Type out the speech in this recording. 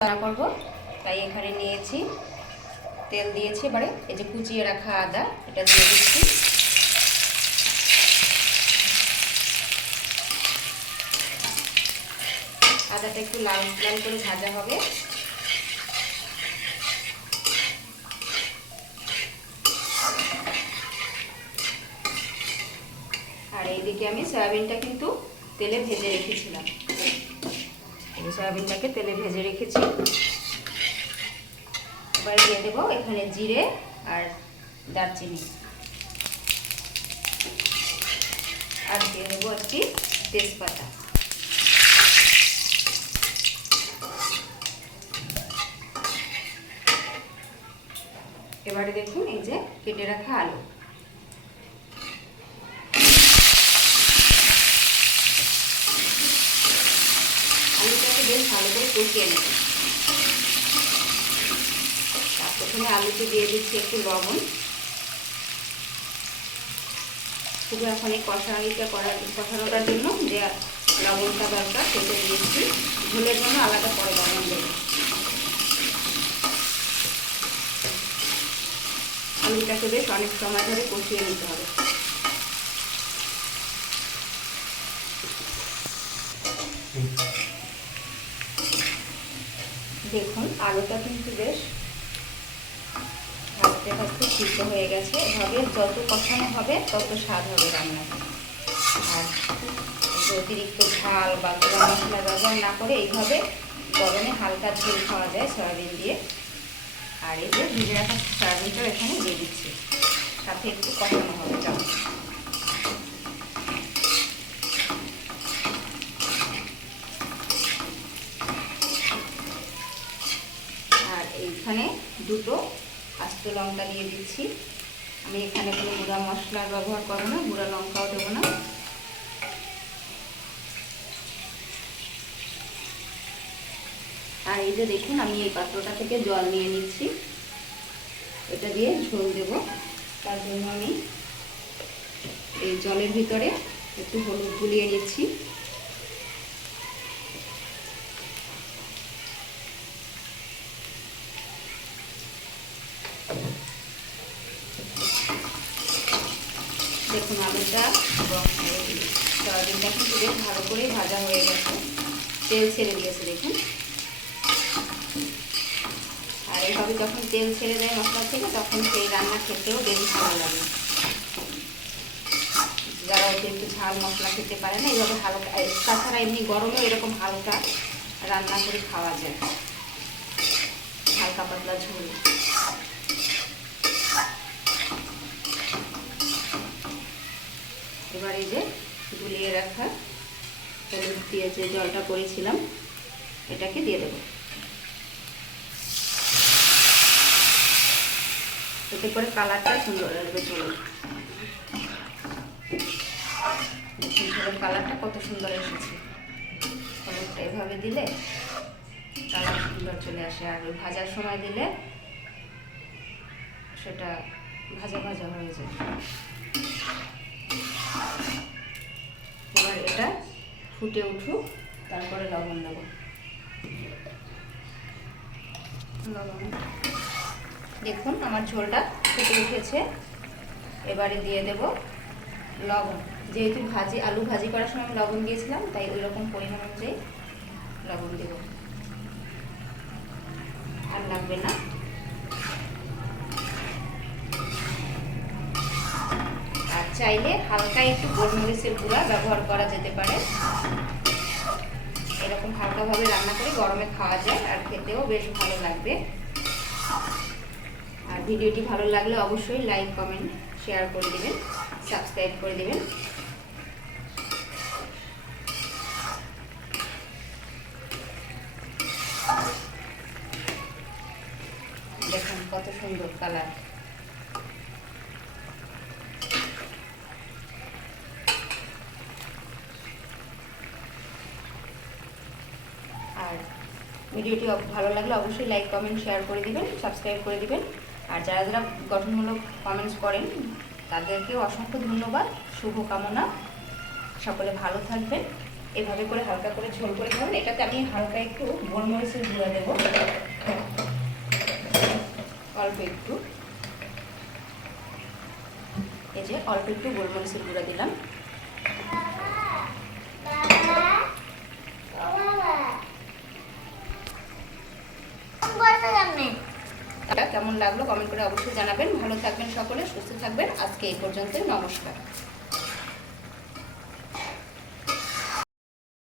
রান্না করব তাই এখানে নিয়েছি, তেল দিয়েছি, এবারে এই যে কুচিয়ে রাখা আদা এটা দিয়ে দিচ্ছি। আদাটা একটু লাল লাল করে ভাজা হবে। আর এইদিকে আমি সয়াবিনটা কিন্তু তেলে ভেজে রেখেছিলাম, এই সয়াবিনটাকে তেলে ভেজে রেখেছি। এবার দিয়ে দেবো এখানে জিরে আর দারচিনি, আর দিয়ে দেবো একটি তেজপাতা। এবারে দেখুন এই যে কেটে রাখা আলু, আলুটাকে বেশ ভালো করে কষিয়ে নেব। তার প্রথমে আলুতে দিয়ে দিচ্ছি একটু লবণ, শুধু এখন এই কষানোটার জন্য যে লবণটা দরকার সেটা দিয়েছি, ঝোলের জন্য আলাদা পরে লবণ দেবো। আলুটাকে বেশ অনেক সময় ধরে কষিয়ে নিতে হবে। দেখুন আলুটা কিন্তু বেশ ভাজতে ভাজতে সিদ্ধ হয়ে গেছে। এভাবে যত কষানো হবে তত স্বাদ হবে রান্নাটা। আর অতিরিক্ত ঝাল বা গুঁড়া মশলা ব্যবহার না করে এইভাবে গরমে হালকা ঝোল খাওয়া যায় সয়াবিন দিয়ে। আর এই যে ভিজে রাখা সয়াবিনটাও এখানে দিয়ে দিচ্ছি, সাথে একটু কষানো হবে যেমন। আর এইখানে দুটো আস্ত লঙ্কা দিয়ে দিচ্ছি। আমি এখানে কোনো গুঁড়া মশলার ব্যবহার করবো না, গুঁড়া লঙ্কাও দেবো না। আর এই যে দেখুন আমি এই পাত্রটা থেকে জল নিয়ে নিচ্ছি, এটা দিয়ে ঝোল দেব। তার জন্য আমি এই জলের ভিতরে একটু হলুদ গুলিয়ে নিচ্ছি। দেখুন আলুটা এবং সয়াবিনটা কিন্তু বেশ ভালো করে ভাজা হয়ে গেছে, তেল ছেড়ে দিয়েছে দেখুন। আর এইভাবে যখন তেল ছেড়ে দেয় মশলা থেকে তখন সেই রান্না খেতেও বেশ ভালো লাগে। যারা অতিরিক্ত ঝাল মশলা খেতে পারে না, এইভাবে হালকা, তাছাড়া এমনি গরমেও এরকম হালকা রান্না করে খাওয়া যায়, হালকা পাতলা ঝোল। এবার এই যে গুলিয়ে রাখা হলুদ দিয়ে যে জলটা করেছিলাম এটাকে দিয়ে দেবো, এতে করে কালারটা সুন্দর আসবে। ঝোলের কালারটা কত সুন্দর এসেছে, হলুদটা এভাবে দিলে কালার সুন্দর চলে আসে। আর ওই ভাজার সময় দিলে সেটা ভাজা ভাজা হয়ে যায়। এবার এটা ফুটে উঠুক, তারপরে লবণ দেবো। দেখুন আমার ঝোলটা ফুটে উঠেছে, এবারে দিয়ে দেব লবণ। যেহেতু আলু ভাজি করার সময় লবণ দিয়েছিলাম তাই ওই রকম পরিমাণ অনুযায়ী লবণ দেব, আর লাগবে না। আর চাইলে হালকা একটু গোলমরিচের গুঁড়া ব্যবহার করা যেতে পারে। এরকম হালকাভাবে রান্না করে গরমে খাওয়া যায় আর খেতেও বেশ ভালো লাগবে। আর ভিডিওটি ভালো লাগলে অবশ্যই লাইক, কমেন্ট, শেয়ার করে দেবেন, সাবস্ক্রাইব করে দেবেন। দেখুন কত সুন্দর কালার। আর ভিডিওটি ভালো লাগলে অবশ্যই লাইক, কমেন্ট, শেয়ার করে দিবেন, সাবস্ক্রাইব করে দিবেন। আর যারা যারা গঠনমূলক কমেন্টস করেন তাদেরকেও অসংখ্য ধন্যবাদ, শুভকামনা। সকলে ভালো থাকবেন এভাবে করে হালকা করে ঝোল করে খাবেন। এটাতে আমি হালকা একটু গোলমরিচের গুঁড়া দেবো, অল্প একটু, এই যে অল্প একটু গোলমরিচের গুঁড়া দিলাম। কেমন লাগলো কমেন্ট করে অবশ্যই জানাবেন। ভালো থাকবেন সকলে, সুস্থ থাকবেন। আজকে এই পর্যন্ত, নমস্কার।